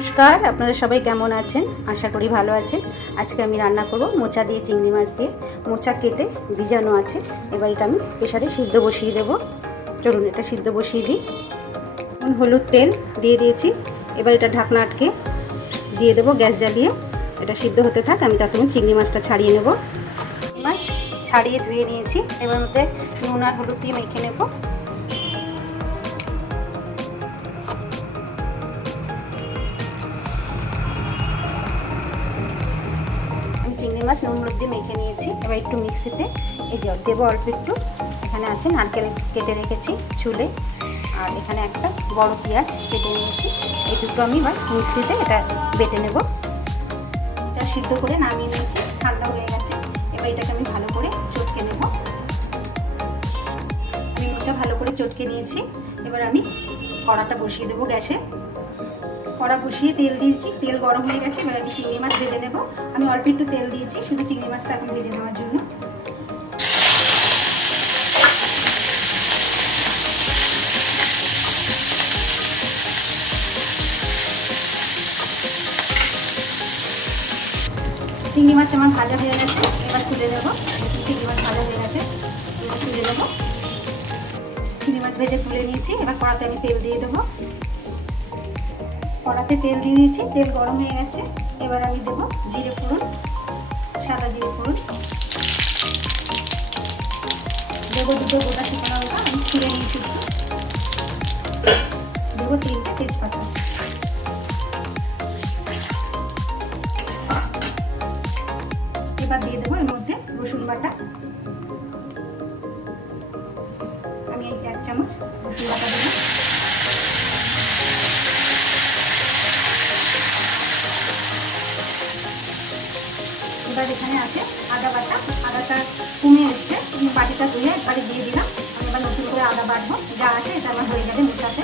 নমস্কার, আপনারা সবাই কেমন আছেন? আশা করি ভালো আছেন। আজকে আমি রান্না করব মোচা দিয়ে চিংড়ি মাছ দিয়ে। মোচা কেটে ভিজানো আছে, এবার এটা আমি প্রেসারে সিদ্ধ বসিয়ে দেবো। চলুন এটা সিদ্ধ বসিয়ে দিই। হলুদ তেল দিয়ে দিয়েছি, এবার এটা ঢাকনা আটকে দিয়ে দেবো গ্যাস জ্বালিয়ে। এটা সিদ্ধ হতে থাক, আমি তখন চিংড়ি মাছটা ছাড়িয়ে নেব। মাছ ছাড়িয়ে ধুয়ে নিয়েছি, এবার মধ্যে নুন আর হলুদ দিয়ে মেখে নেব। চিংড়ি মাছ নুন হলুদ দিয়ে মেখে নিয়েছি, এবার একটু মিক্সিতে এই যে দেবো অল্প একটু। এখানে আছে নারকেল কেটে রেখেছি ছুলে, আর এখানে একটা বড় পেঁয়াজ কেটে নিয়েছি। এই দুটো আমি এবার মিক্সিতে এটা বেটে নেব। যা সিদ্ধ করে নামিয়ে নিয়েছি, ঠান্ডা হয়ে গেছে। এবার এটাকে আমি ভালো করে চটকে নেব। আমি মোচা ভালো করে চটকে নিয়েছি, এবার আমি কড়াটা বসিয়ে দেবো গ্যাসে। কড়া বসিয়ে তেল দিয়েছি, তেল গরম হয়ে গেছে। এবার আমি চিংড়ি মাছ ভেজে নেব। আমি অল্প একটু তেল দিয়েছি শুধু চিংড়ি মাছটা এখন ভেজে নেওয়ার জন্য। চিংড়ি মাছ আমার ভাজা হয়ে গেছে, এবার তুলে নেব। চিংড়ি মাছ ভাজা হয়ে গেছে, এবার তুলে নেব। চিংড়ি মাছ ভেজে তুলে নিয়েছি, এবার কড়াতে আমি তেল দিয়ে দেবো। কড়াতে তেল দিয়ে দিয়েছি, তেল গরম হয়ে গেছে। এবার আমি দেবো জিরে ফোড়ন, সাদা জিরে ফোড়ন দেবো। দুটো গোটা শুকনো লঙ্কা আমি ছিঁড়ে নিয়েছি, দেবো 3টে তেজপাতা। এবার দিয়ে দেবো এর মধ্যে রসুন বাটা। আমি এই 1 চামচ রসুন বাটা দেবো। এবার এখানে আছে আদা বাটা। আদাটা কমে এসছে, বাটিটা ধুয়ে একবারে দিয়ে দিলাম। আমি এবার নতুন করে আদা বাটবো। যা আছে এটা আমার হয়ে যাবে মোচাতে।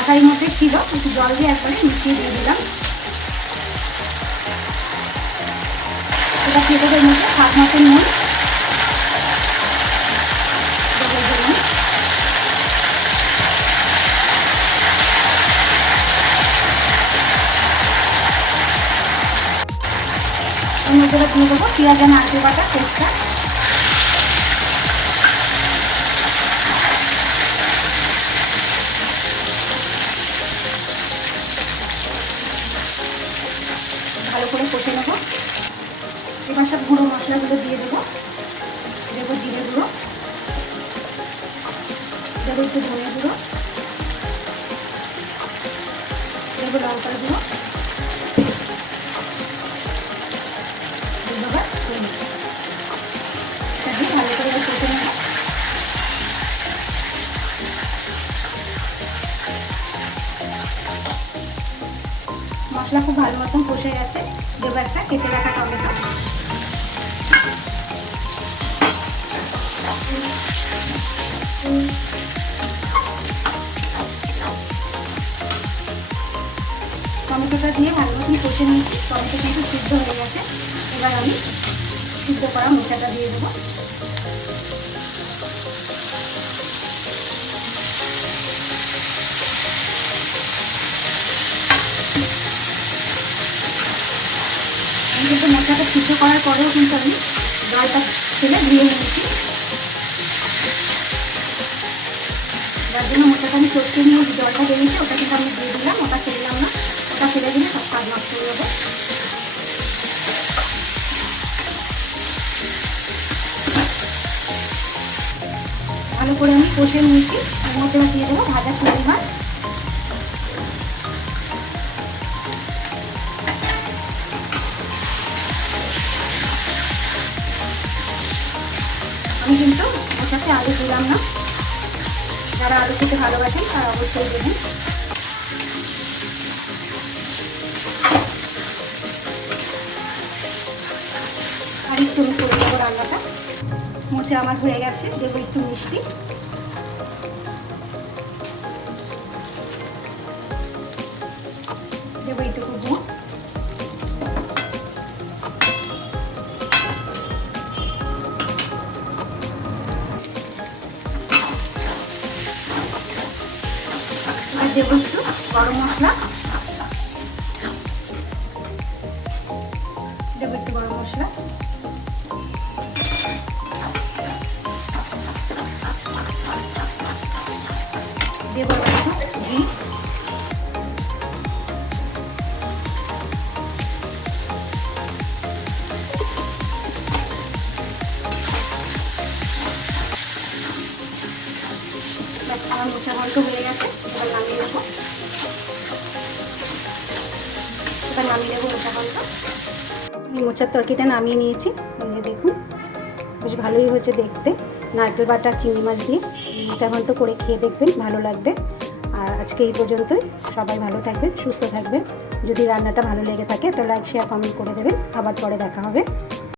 আদার মধ্যে ছিল, একটু জল দিয়ে একবারে মিশিয়ে দিয়ে দিলাম। এটা খেতে এর মধ্যে 7 মাসের নুন মধ্যে দিয়ে দেবো পেঁয়াজ আর নারকেল বাটা পেস্টটা। ভালো করে কষে নেবো। এবার সব গুঁড়ো মশলাগুলো দিয়ে দেবো। দেবো জিরে গুঁড়ো, দেবো একটু ধনে গুঁড়ো, দেবো লঙ্কার গুঁড়ো, ভালো করে কষে নেব। মশলা খুব ভালো মতন কষে গেছে। দেবো একটা কেটে রাখা টমেটো। টমেটোটা দিয়ে ভালো মতন কষে নিয়েছি। টমেটো কিন্তু সিদ্ধ হয়ে গেছে। এবার আমি সিদ্ধ করা মোচাটা দিয়ে দেবো। আমি কিন্তু মোচাটা সিদ্ধ করার পরেও কিন্তু আমি জলটা ফেলে ধুয়ে নিয়েছি। যার জন্য মোচাটা আমি চটকে নিয়ে জলটা বেরিয়েছে, ওটা কিন্তু আমি দিয়ে দিলাম। ওটা ফেললাম না, ওটা ফেলে দিলে সব কাজ নষ্ট হয়ে যাবে। ভালো করে আমি কষে নিয়েছি। এর মধ্যে দিয়ে দেবো ভাজা চিংড়ি মাছ। আমি কিন্তু মোচাতে আলু দিলাম না, যারা আলু খেতে ভালোবাসেন তারা অবশ্যই দেবেন। আর একটু আমি করে দেবো রান্নাটা। মোচা আমার হয়ে গেছে, দেবো একটু মিষ্টি। দেবো এইটুকু গুঁড়ো। এবার দেবো একটু গরম মশলা, দেবো একটু গরম মশলা, দেবো একটু ঘি, আমার মোচা ঘন্ট হয়ে গেছে। এবার নামিয়ে নেবো, মোচা ঘন্ট। আমি মোচার তরকারিটা নামিয়ে নিয়েছি। এই যে দেখুন, বেশ ভালোই হয়েছে দেখতে। নারকেল বাটা চিংড়ি মাছ দিয়ে মোচা ঘন্ট করে খেয়ে দেখবেন, ভালো লাগবে। আর আজকে এই পর্যন্তই। সবাই ভালো থাকবেন, সুস্থ থাকবেন। যদি রান্নাটা ভালো লেগে থাকে একটা লাইক শেয়ার কমেন্ট করে দেবেন। আবার পরে দেখা হবে।